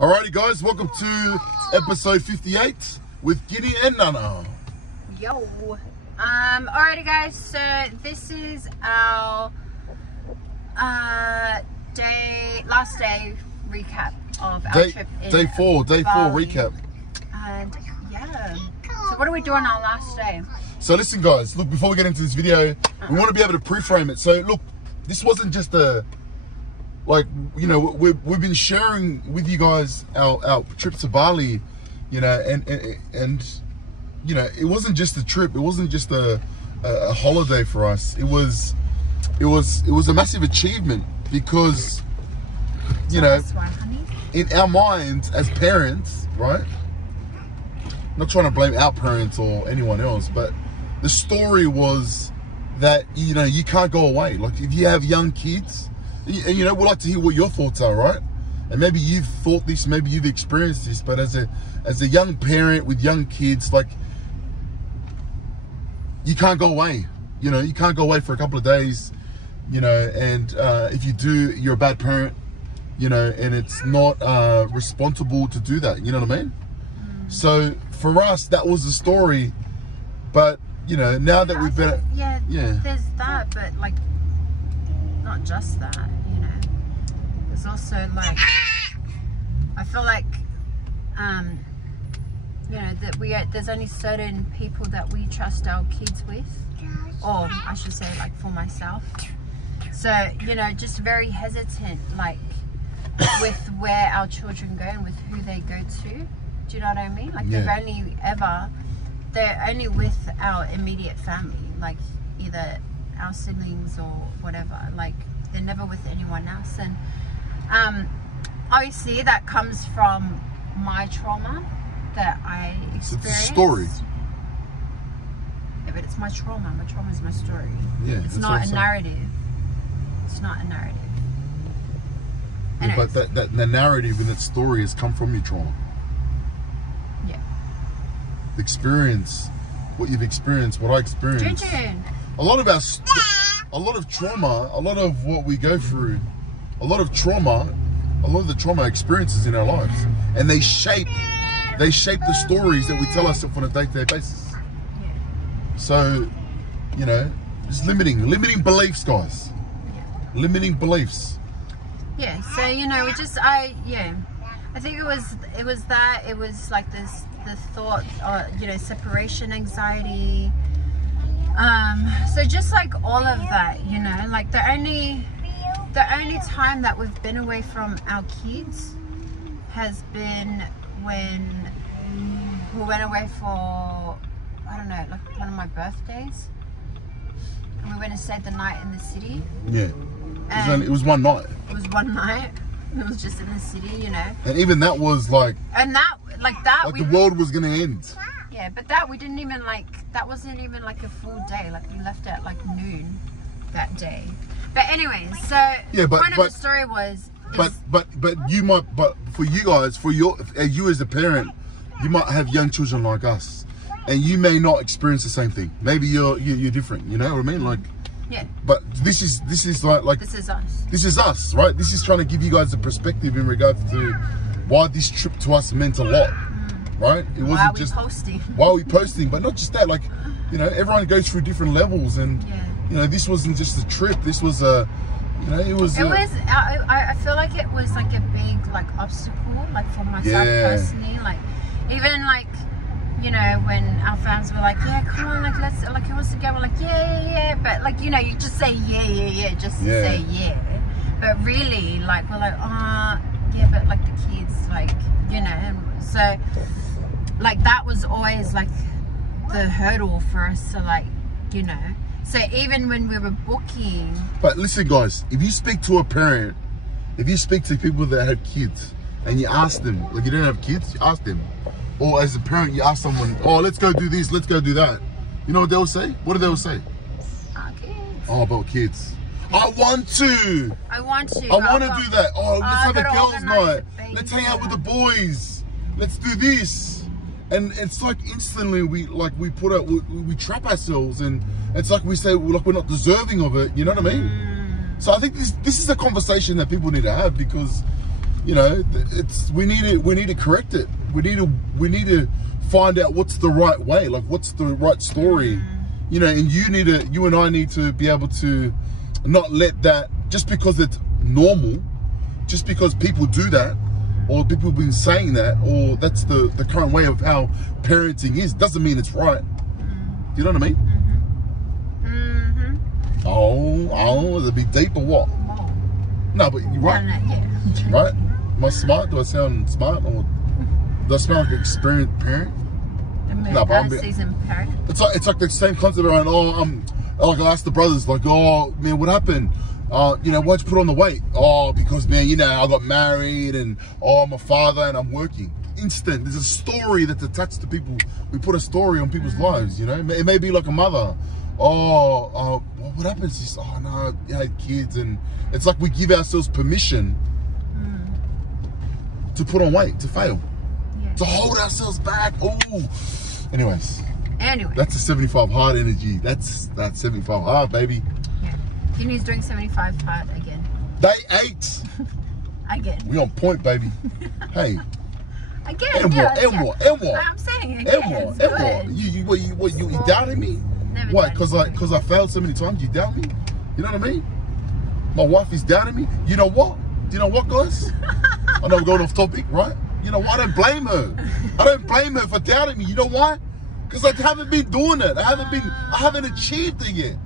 Alrighty guys, welcome to episode 58 with Kini and Nana. Yo. Alrighty guys, so this is our last day recap of our trip in Day four Bali. recap. And yeah, so what do we do on our last day? So listen guys, look, before we get into this video, we want to be able to pre-frame it. So look, this wasn't just a, like, you know, we've been sharing with you guys our trip to Bali, you know, and you know, it wasn't just a trip, it wasn't just a holiday for us. It was a massive achievement because, you know, in our minds as parents, right? Not trying to blame our parents or anyone else, but the story was that, you know, you can't go away. Like if you have young kids, and you know, we'd like to hear what your thoughts are, right? And maybe you've thought this, maybe you've experienced this, but as a young parent with young kids, like, you can't go away. You know, you can't go away for a couple of days, you know, and if you do, you're a bad parent, you know, and it's not responsible to do that, you know what I mean? So for us, that was the story, but, you know, now that we've been... Yeah, there's that, but like, not just that, you know, there's also like, I feel like, you know, that there's only certain people that we trust our kids with, or I should say, like, for myself. So, you know, just very hesitant, like, with where our children go and with who they go to. Do you know what I mean? Like, they're only with our immediate family, like either our siblings or whatever. Like, they're never with anyone else. And obviously that comes from my trauma that I experienced. It's a story. Yeah, but it's my trauma. My trauma is my story. Yeah, it's not a narrative. It's not a narrative. Yeah, but the narrative in that story has come from your trauma. Yeah. The experience, what you've experienced, what I experienced. A lot of trauma, a lot of what we go through, a lot of the trauma experiences in our lives, and they shape the stories that we tell ourselves on a day-to-day basis. Yeah. So, you know, just limiting beliefs, guys. Yeah. Limiting beliefs. Yeah. So, you know, I think it was that, it was like the thought, or, you know, separation anxiety. So just like all of that, you know, like the only time that we've been away from our kids has been when we went away for, I don't know, like one of my birthdays, and we went and stayed the night in the city. Yeah, it was one night. It was one night. It was just in the city, you know. And even that was like... And like the world was going to end. Yeah, but that wasn't even like a full day. Like, we left at like noon that day. But anyways, so yeah, but the story was... But for you guys, you as a parent, you might have young children like us, and you may not experience the same thing. Maybe you're different, you know what I mean? Like... Yeah. But this is like this is us. This is us, right? This is trying to give you guys a perspective in regards to why this trip to us meant a lot, right? It wasn't just why are we posting, but not just that. Like, you know, everyone goes through different levels, and you know, this wasn't just a trip. This was a, you know, it was. I feel like it was like a big like obstacle, like for myself personally, like even like, you know, when our fans were like, yeah, come on, like, let's, like, who wants to go? We're like, yeah, but like, you know, you just say yeah, just to say yeah, but really, like, we're like, yeah, but like the kids, like, you know, and so, like, that was always like the hurdle for us to, like, you know, so even when we were booking. But listen, guys, if you speak to a parent, if you speak to people that have kids, and you ask them, like, you don't have kids, you ask them. Or as a parent, you ask someone, oh, let's go do this, let's go do that. You know what they'll say? What do they say? Kids. Oh, about kids. I want to. I want to do that. Oh, let's have a girls' night. Let's hang out with the boys. Let's do this. And it's like instantly we trap ourselves, and it's like we say, like, we're not deserving of it. You know what I mean? So I think this is a conversation that people need to have, because you know, we need to correct it. We need to find out what's the right way, like what's the right story, you know. And you and I need to be able to not let that, just because it's normal, just because people do that, or people have been saying that, or that's the current way of how parenting is, doesn't mean it's right. You know what I mean? Oh, is it be deep or what? No, but you're right. Yeah. Right? Am I smart? Do I sound smart? Or do I sound like an experienced parent? No, but I'm seasoned parent. It's like the same concept around, like I asked the brothers, like, oh man, what happened? You know, why'd you put on the weight? Oh, because man, you know, I got married and I'm a father and I'm working. Instant. There's a story that's attached to people. We put a story on people's lives, you know. It may be like a mother. Oh, what happens? She's, oh no, I had kids, and it's like we give ourselves permission to put on weight, to fail, to hold ourselves back. Oh, anyways. That's a 75 hard energy. That's 75 hard, baby. Yeah. Kini's doing 75 hard again. Day 8. Again. We on point, baby. Hey. Again. And what? I'm saying again. And what? You doubting me? Never. What? Because I failed so many times. You doubt me? You know what I mean? My wife is doubting me. You know what? Do you know what, guys? I know we're going off topic, right? You know what? I don't blame her. I don't blame her for doubting me. You know why? Because I haven't been doing it. I haven't achieved it yet.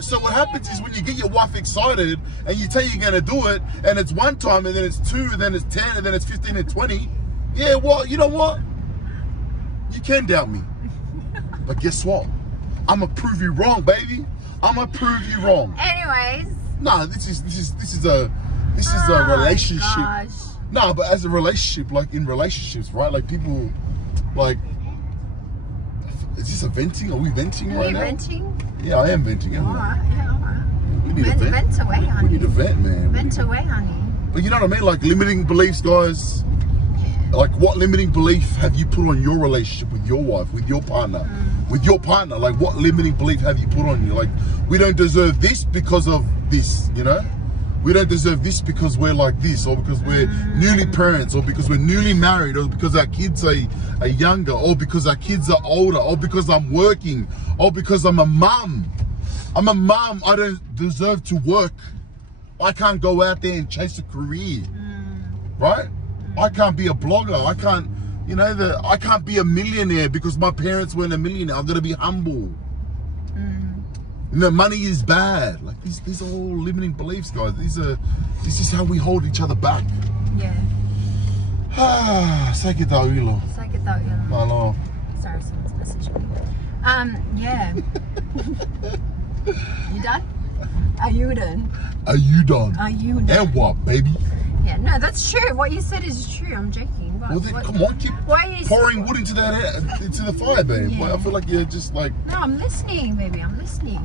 So what happens is when you get your wife excited and you tell you're gonna do it, and it's one time, and then it's 2, and then it's 10, and then it's 15 and 20. Yeah, well, you know what? You can doubt me, but guess what? I'ma prove you wrong, baby. I'ma prove you wrong. Anyways. No, this is a relationship. Gosh. No, but as a relationship, like in relationships, right? Like people, like, is this a venting? Are we venting right now? Are you venting? Yeah, I am venting. Alright, yeah, alright. We need to vent. Vent away, honey. We need to vent, man. Vent away, honey. But you know what I mean? Like limiting beliefs, guys. Like what limiting belief have you put on your relationship with your wife, with your partner? With your partner, like what limiting belief have you put on you? Like, we don't deserve this because of this, you know? We don't deserve this because we're like this, or because we're newly parents, or because we're newly married, or because our kids are younger, or because our kids are older, or because I'm working, or because I'm a mum. I'm a mum, I don't deserve to work. I can't go out there and chase a career, right? I can't be a blogger. I can't, you know, I can't be a millionaire because my parents weren't a millionaire. I've got to be humble. You know, money is bad. Like these are all limiting beliefs, guys. This is how we hold each other back. Yeah. Sake tau ilo. Sake tau ilo. Malo. Sorry, someone's messaging me. Yeah. You done? Are you done? Are you done? Are you done? And what, baby? Yeah, no, that's true. What you said is true. I'm joking. Well, then, come on, keep pouring wood into the fire, babe. Yeah. Like, I feel like you're just like... No, I'm listening, baby. I'm listening.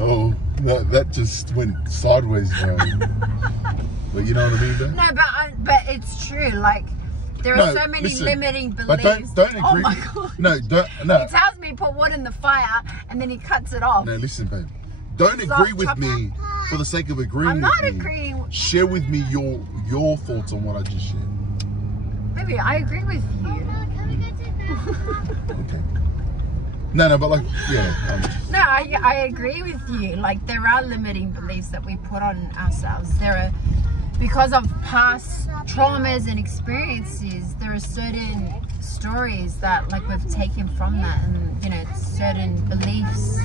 Oh, no, that just went sideways now. But you know what I mean, babe? No, but it's true. Like, there are so many limiting beliefs. But don't agree. Oh my God. No. He tells me put wood in the fire, and then he cuts it off. No, listen, babe. Don't agree with me for the sake of agreeing with me. I'm not agreeing. Share with me your thoughts on what I just shared. Maybe I agree with you. Okay. No, but like, yeah. No, I agree with you. Like, there are limiting beliefs that we put on ourselves. There are, because of past traumas and experiences, there are certain stories that, like, we've taken from that, and, you know, certain beliefs,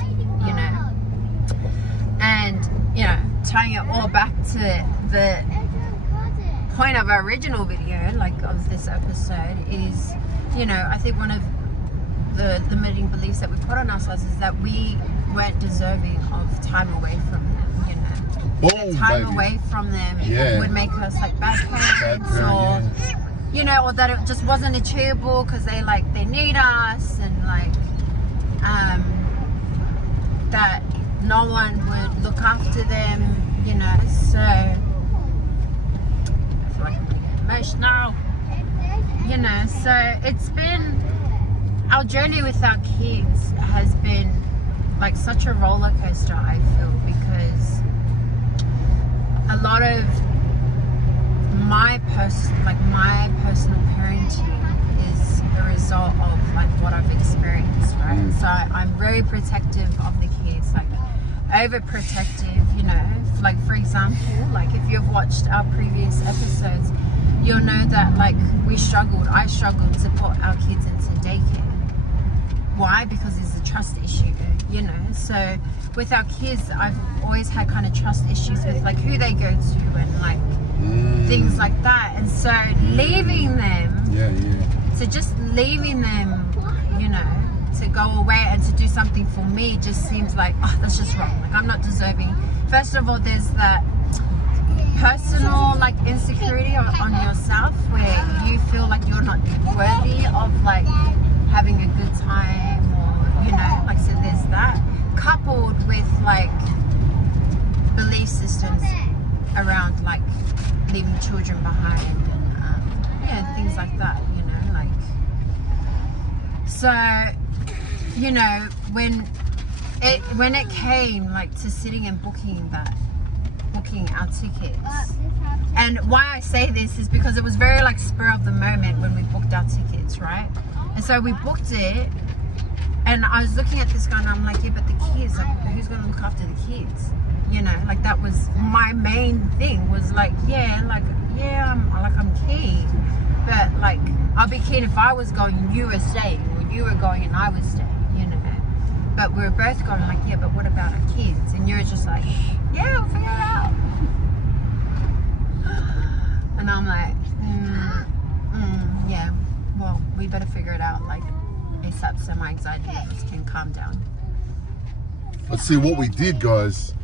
you know. And, you know, tying it all back to the point of our original video, like of this episode, is, you know, I think one of the limiting beliefs that we put on ourselves is that we weren't deserving of time away from them, you know. Boom, time baby. Away from them would make us like bad parents, or, you know, or that it just wasn't achievable because they need us, and like, that no one would look after them, you know. So I feel like I'm gonna get emotional, you know. So it's been, our journey with our kids has been like such a roller coaster, I feel, because a lot of my personal parenting is a result of like what I've experienced, right? So I'm very protective of the kids, like overprotective, you know. Like for example, like if you've watched our previous episodes, you'll know that like I struggled to put our kids into daycare. Why? Because there's a trust issue, you know. So with our kids, I've always had kind of trust issues with like who they go to and like things like that. And so leaving them, so just leaving them, you know, to go away and to do something for me just seems like, oh, that's just wrong. Like I'm not deserving. First of all, there's that personal like insecurity on yourself where you feel like you're not worthy of like having a good time, or you know, like, so there's that coupled with like belief systems around like leaving children behind and things like that, you know. Like, so you know, when it came like to sitting and booking our tickets, and why I say this is because it was very like spur of the moment when we booked our tickets, right? And so we booked it, and I was looking at this guy and I'm like, yeah, but the kids, like, who's gonna look after the kids? You know, like that was my main thing, was like, I'm keen, but like I'll be keen if I was going and you were staying, or you were going and I was staying, you know. But we were both going like, yeah, but what about our kids? And you're just like, yeah, we'll figure it out. And I'm like, yeah, well, we better figure it out like ASAP so my anxiety levels can calm down. Let's see what we did, guys,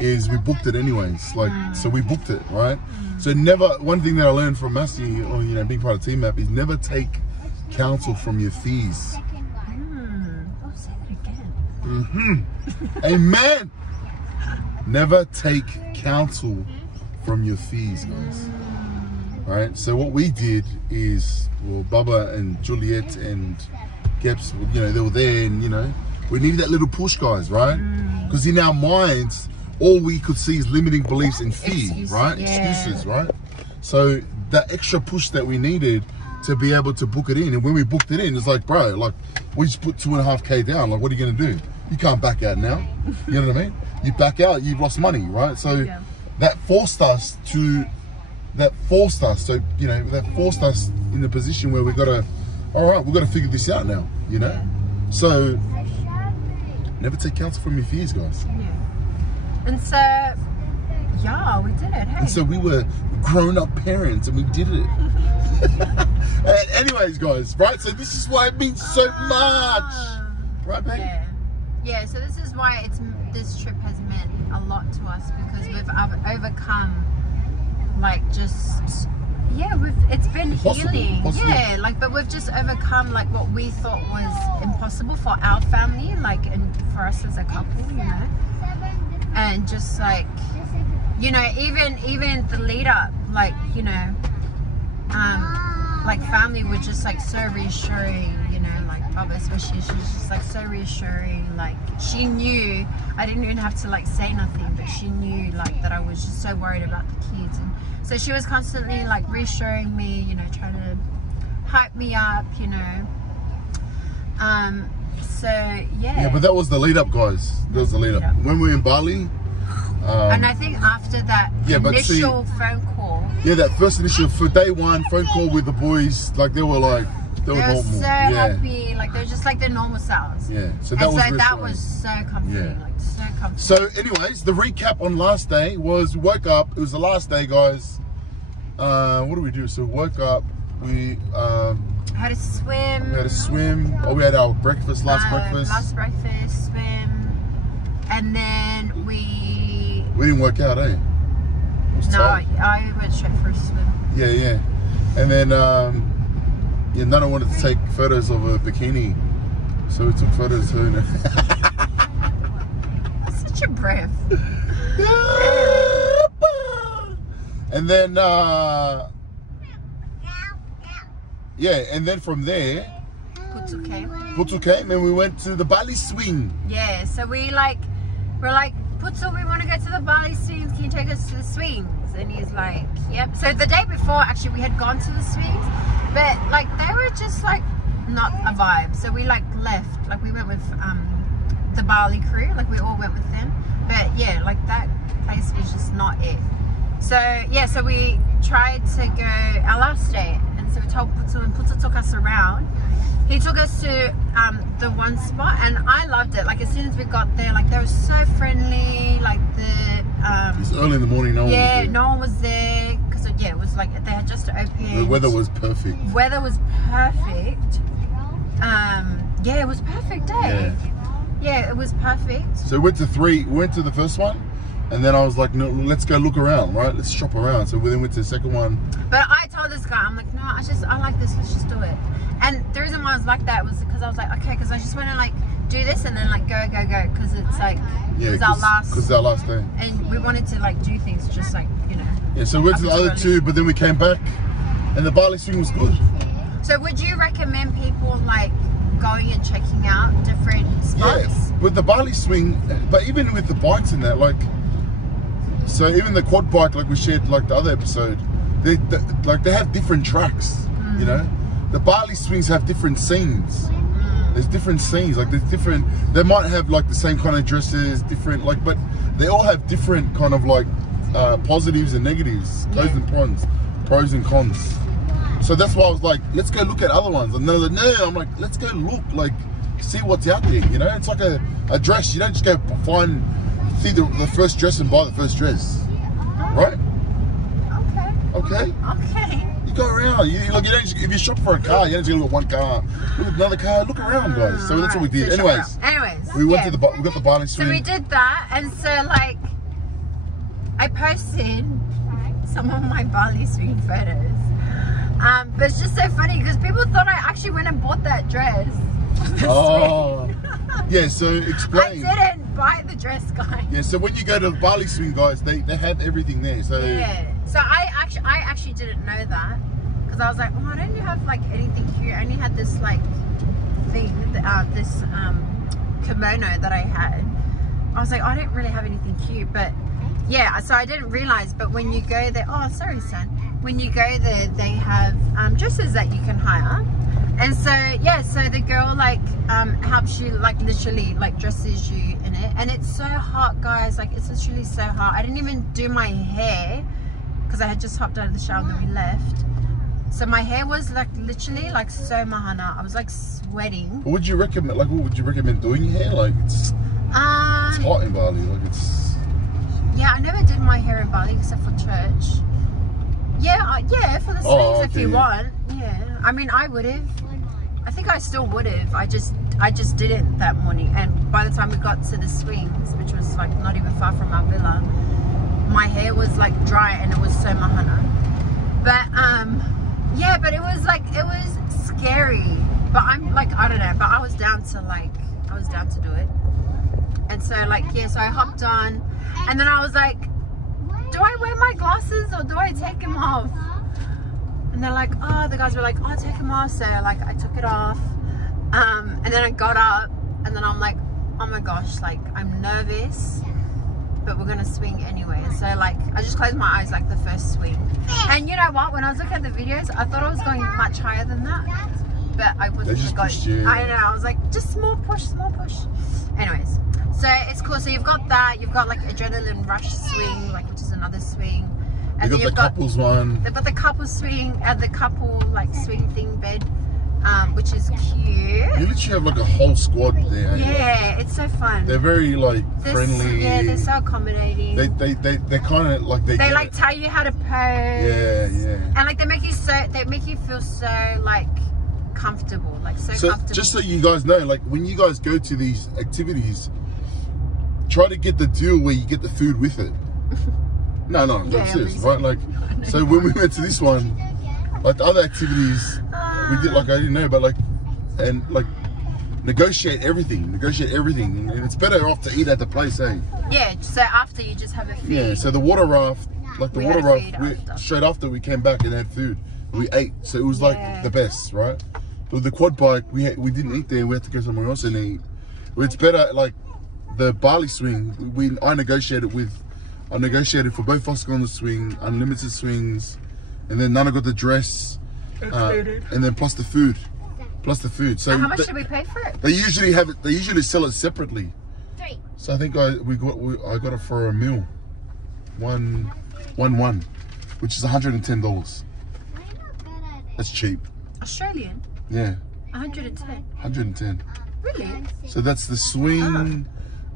is we booked it anyways. Like, so we booked it, right? So never, one thing that I learned from Massey, or you know, being part of Team Map, is never take counsel from your fees. Oh, say it again. Amen. Never take counsel from your fees, guys. Right? So what we did is, well, Bubba and Juliet and Geps, you know, they were there, and you know, we needed that little push, guys, right? Because in our minds, all we could see is limiting beliefs and fear, right? Excuses, right? So that extra push that we needed to be able to book it in, and when we booked it in, it's like, bro, like we just put 2.5K down. Like, what are you gonna do? You can't back out now. You know what I mean? You back out, you've lost money, right? So that forced us in the position where we gotta, all right, we've got to figure this out now, you know? So never take counsel from your fears, guys. And so, yeah, we did it, hey? And so we were grown-up parents, and we did it. Anyways, guys, right? So this is why it means so much. Right, babe? Yeah, so this is why this trip has meant a lot to us, because we've overcome, like, just... Yeah, it's been healing. Yeah, like, but we've just overcome like what we thought was impossible for our family, like, and for us as a couple, you know. And just like, you know, even the lead up, like, you know, like family were just like so reassuring, you know, like Bubba especially, she was just like so reassuring. Like she knew, I didn't even have to like say nothing, but she knew like that I was just so worried about the kids. And so she was constantly like reassuring me, you know, trying to hype me up, you know. So yeah, but that was the lead up, guys. That was the lead up when we were in Bali. And I think after that initial phone call, that first initial, for day one phone call with the boys, like they were normal. So happy, like they're just like their normal selves. So that was so comforting, like so comforting. So anyways, the recap on last day was, we woke up, it was the last day, guys. What did we do? So we woke up, we had a swim. Oh, we had our breakfast, last breakfast, swim, and then we didn't work out, eh? No, I went straight for a swim. Yeah. And then Nana wanted to take photos of a bikini, so we took photos of her. Such a breath. And then and then from there Putu came. Putu came and we went to the Bali swing. Yeah, so we're like, Putu, we want to go to the Bali swings. Can you take us to the swings? And he's like, yep. So the day before, actually, we had gone to the swings, but like they were just like not a vibe. So we like left. Like we went with the Bali crew. Like we all went with them. But yeah, like that place was just not it. So yeah, so we tried to go our last day, and so we told Putu, and Putu took us around. He took us to the one spot, and I loved it. Like as soon as we got there, like they were so friendly. Like it was early in the morning. No one was there. No one was there because yeah, it was like they had just opened. The weather was perfect. Weather was perfect. Yeah, it was perfect day. Yeah, it was perfect. So we went to the first one, and then I was like, no, let's go look around, right? Let's shop around. So we then went to the second one. But I told this guy, I'm like, no, I like this, let's just do it. And the reason why I was like that was because I was like, okay, because I just want to like do this and then like go, because it's like, it's our last day. And we wanted to like do things just like, you know. Yeah, so we went to the other two, but then we came back and the Bali swing was good. So would you recommend people like going and checking out different spots? Yeah, with the Bali swing, but even with the bikes in that, like, so even the quad bike, like we shared like the other episode, they have different tracks, you know. The Bali swings have different scenes. There's different scenes, like there's different, they might have like the same kind of dresses, different, like, but they all have different kind of like positives and negatives, pros and cons. So that's why I was like, let's go look at other ones. And they're like, no, I'm like, let's go look, like, see what's out there, you know? It's like a dress. You don't just go see the first dress and buy the first dress, right? Okay. You go around. You don't just, if you shop for a car, you don't just look at one car. Look at another car. Look around, guys. So that's what we did. Anyways, we went to we got the Bali swing. So we did that, and so like, I posted some of my Bali swing photos. But it's just so funny because people thought I actually went and bought that dress. Yeah, so explain. I didn't buy the dress, guys. Yeah, so when you go to the Bali swing, guys, they have everything there. So yeah, so I actually didn't know that because I was like, oh, I don't have like anything cute. I only had this like thing, this kimono that I had. I was like, I don't really have anything cute, but yeah, so I didn't realize. But when you go there, oh, sorry, son. When you go there, they have dresses that you can hire. And so yeah, so the girl like helps you, like literally like dresses you in it, and it's so hot, guys. Like it's literally so hot. I didn't even do my hair because I had just hopped out of the shower and then we left. So my hair was like literally like so mahana. I was like sweating. What would you recommend? Like, what would you recommend doing your hair? Like it's hot in Bali. Like it's. Yeah, I never did my hair in Bali except for church. Yeah, yeah, for the swings if you want. Yeah, I mean, I would have. I think I still would have. I just didn't that morning. And by the time we got to the swings, which was like not even far from our villa, my hair was like dry and it was so mahana. But yeah, but it was like, it was scary. But I'm like, I don't know. But I was down to do it. And so like, yeah, so I hopped on, and then I was like, do I wear my glasses or do I take them off? And they're like, oh, the guys were like, oh, take them off. So like I took it off, and then I got up, and then I'm like, oh my gosh, like I'm nervous, but we're gonna swing anyway. So like I just closed my eyes like the first swing, and you know what, when I was looking at the videos, I thought I was going much higher than that, but I wasn't going. I know, I was like, just small push. Anyways, so it's cool. So you've got that, you've got like adrenaline rush swing, like, which is another swing. And then you've got the couples one. They've got the couple swing and the couple like swing thing bed, which is cute. You literally have like a whole squad there. Yeah, it's so fun. They're very like friendly. Yeah, they're so accommodating. They kind of like they like tell you how to pose. Yeah. And like they make you feel so like comfortable, like so comfortable. Just so you guys know, like when you guys go to these activities, try to get the deal where you get the food with it. No, I'm serious, right? Like, so when we went to this one, like the other activities, we did like, I didn't know, but like, and like, negotiate everything, and it's better off to eat at the place, eh? Yeah, so after you just have a feed. Yeah, so the water raft, straight after we came back and had food, we ate, so it was like the best, right? With the quad bike, we didn't eat there. We had to go somewhere else and eat. It's better, like the Bali swing. I negotiated for both of us to go on the swing, unlimited swings, and then Nana got the dress, and then plus the food. So how much did we pay for it? They usually have it. They usually sell it separately. 3. So I think I got it for a meal, one, which is $110. That's cheap. Australian? Yeah. 110. 110. Really? So that's the swing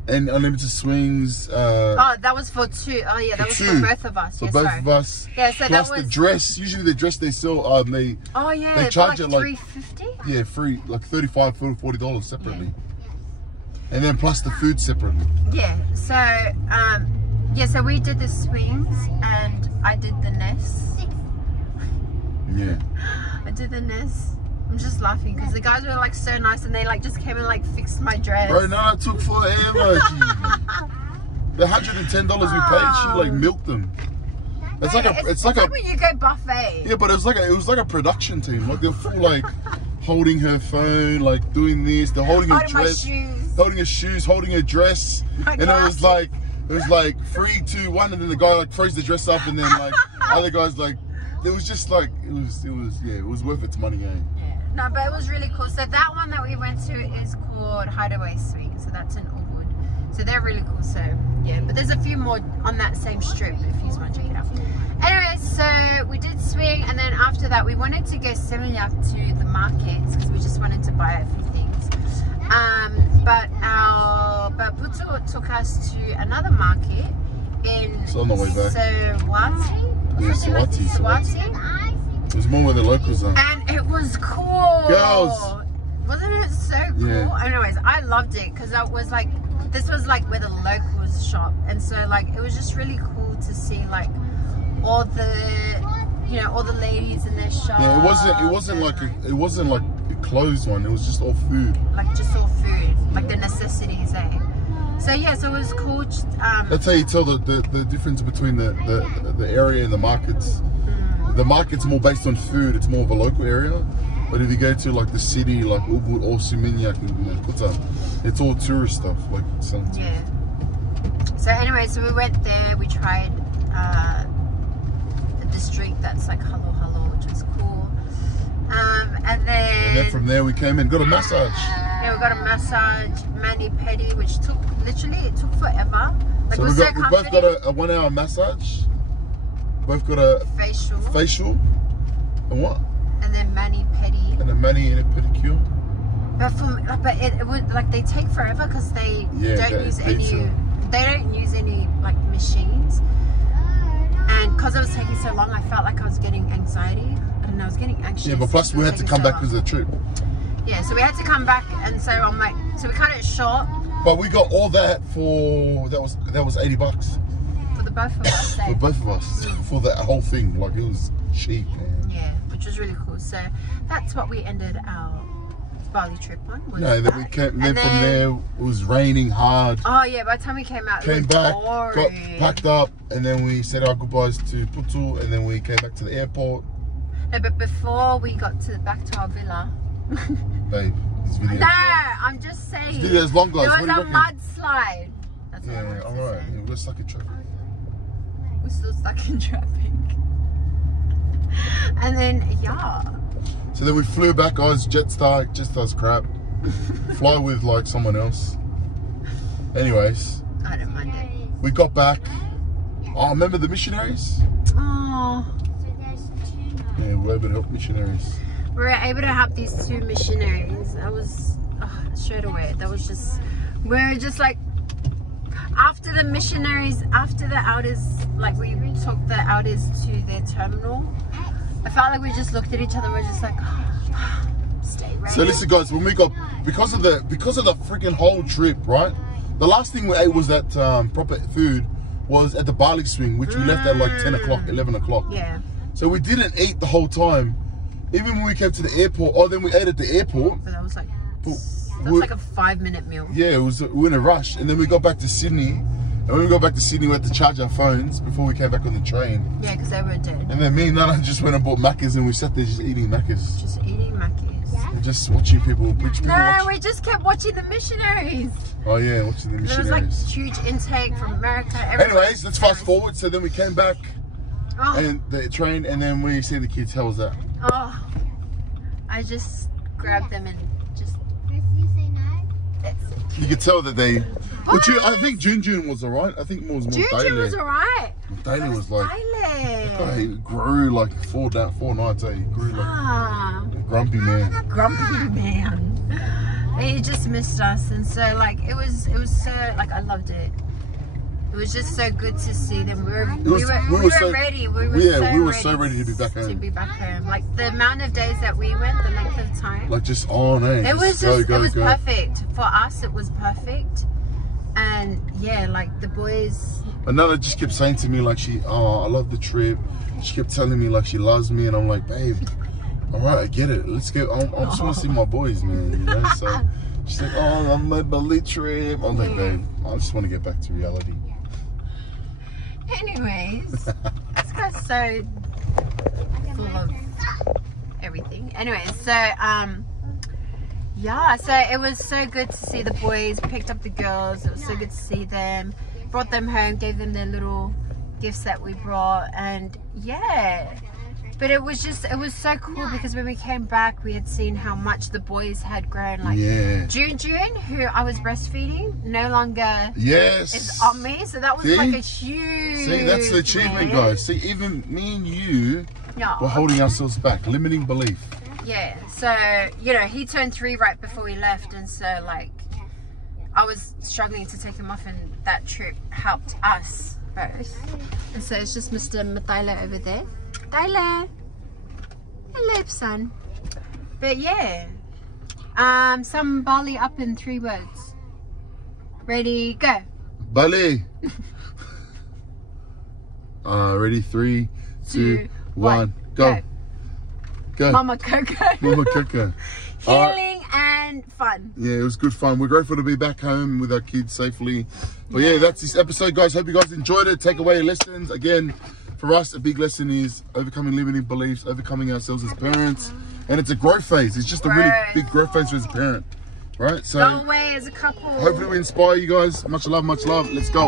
and unlimited swings. Oh, that was for 2. Oh yeah, that was for both of us. For both of us. Yeah, so plus that was the dress. Usually the dress they sell, they charge it like $350. Yeah, free, like $35, $40 separately. Yeah. And then plus the food separately. Yeah. So so we did the swings and I did the nest. Yeah. I did the nest. I'm just laughing because the guys were like so nice and they like just came and like fixed my dress. Bro, no, it took forever. The $110 we paid, she like milked them. It's like when you go buffet. Yeah, but it was like a production team. Like they're full like holding her phone, like doing this. They're holding her dress, holding her shoes, holding her dress, and it was like 3, 2, 1, and then the guy like throws the dress up, and then like other guys like. It was just like it was worth its money, eh? Yeah. No, but it was really cool. So that one that we went to is called Hideaway Swing. So that's in Ubud. So they're really cool. So yeah, but there's a few more on that same strip if you want to check it out. Anyway, so we did swing, and then after that we wanted to go Seminyak to the markets because we just wanted to buy a few things. But Putu took us to another market in on the way back. Swati. It was more where the locals are. And it was cool. Girls. Wasn't it so cool? Yeah. Anyways, I loved it because this was like where the locals shop, and so like it was just really cool to see like all the ladies in their shop. Yeah, it wasn't like a closed one. It was just all food. Like just all food, like the necessities, eh? So yeah, so it was cool. That's how you tell the difference between the area and the markets. The market's more based on food. It's more of a local area. But if you go to like the city, like Ubud or Seminyak and Kuta, it's all tourist stuff. Like yeah. So anyway, so we went there. We tried the street that's like Hello, which was cool. And then from there we came and got a massage. Yeah, we got a massage, mani-pedi, which took forever. Like, so we both got a 1 hour massage. Both got a facial. And what? And then mani-pedi. And a mani and a pedicure. But it would like they take forever because they don't use any like machines. And because it was taking so long, I felt like I was getting anxiety. I don't know, I was getting anxious. Yeah, but plus we had to come back because of the trip. Yeah, so we had to come back, and so I'm like, so we cut it short. But we got all that for that was $80 for the both of us. For both of us, for that whole thing. Like it was cheap, man. Yeah, which was really cool. So that's what we ended our Bali trip on. No, then we came. Then from there it was raining hard. Oh yeah, by the time we came out, came back, got packed up, and then we said our goodbyes to Putu, and then we came back to the airport. No, but before we got back to our villa. Babe, this video. No, I'm just saying. This video is long, guys. There was a mudslide. That's what yeah, alright. Yeah, we're stuck in traffic. We're still stuck in traffic. And then, yeah. So then we flew back, guys. Jetstar's crap. Fly with like someone else. Anyways. I don't mind it. We got back. Oh, remember the missionaries? Oh. Yeah, we were able to help missionaries. We were able to help these 2 missionaries. That was straight away. That was just, we were just like, after the missionaries, after the outers, like we took the outers to their terminal. I felt like we just looked at each other. We're just like, stay ready. So listen, guys, when we got because of the freaking whole trip, right? The last thing we ate was that proper food was at the Bali swing, which we left at like 10 o'clock, 11 o'clock. Yeah. So we didn't eat the whole time. Even when we came to the airport, then we ate at the airport. But that was like, like a 5-minute meal. Yeah, we were in a rush. And then we got back to Sydney. And when we got back to Sydney, we had to charge our phones before we came back on the train. Yeah, because they were dead. And then me and Nana just went and bought Maccas and we sat there just eating Maccas. Just eating Mackies. And just watching people. We just kept watching the missionaries. Oh yeah, watching the missionaries. There was like huge intake from America. Anyways, let's fast forward. So then we came back and the train, and then we see the kids. How was that? Oh, I just grabbed them and just. You could tell that they. Well, I think June was alright. I think more was June was alright. Daly was like. He grew like four nights. He grew like a grumpy man. Grumpy man. He just missed us, and so like it was so like I loved it. It was just so good to see them. We were ready. We were so ready to be back home. Like the amount of days that we went, the length of time. Like just on, eh? It was just, it was perfect for us. It was perfect, and yeah, like the boys. And Nana just kept saying to me like I love the trip. She kept telling me like she loves me, and I'm like, babe, all right, I get it. Let's go. I just want to see my boys, man. You know, so she's like, oh, I'm my Bali trip. I'm like, babe, I just want to get back to reality. Anyways, this guy's so full of everything. Anyways, so yeah, so it was so good to see the boys. Picked up the girls. It was so good to see them. Brought them home, gave them their little gifts that we brought, and yeah. But it was so cool because when we came back, we had seen how much the boys had grown. Like June, who I was breastfeeding, no longer is on me. So that was like a huge. See, that's the achievement, guys. See, even me and you were holding ourselves back, limiting belief. Yeah. So he turned 3 right before we left, and so like I was struggling to take him off, and that trip helped us both. And so it's just Mr. Mathaila over there. Tyler, hello son. But yeah, some Bali up in 3 words. Ready, go. Bali. Ready, 3, 2, 1, go. Go. Mama Coco. Mama Coco. Healing and fun. Yeah, it was good fun. We're grateful to be back home with our kids safely. But yeah, that's this episode, guys. Hope you guys enjoyed it. Take away lessons. Again, for us, a big lesson is overcoming limiting beliefs, overcoming ourselves as parents. And it's a growth phase. It's just a really big growth phase as a parent. Right? So go away as a couple. Hopefully we inspire you guys. Much love, much love. Let's go.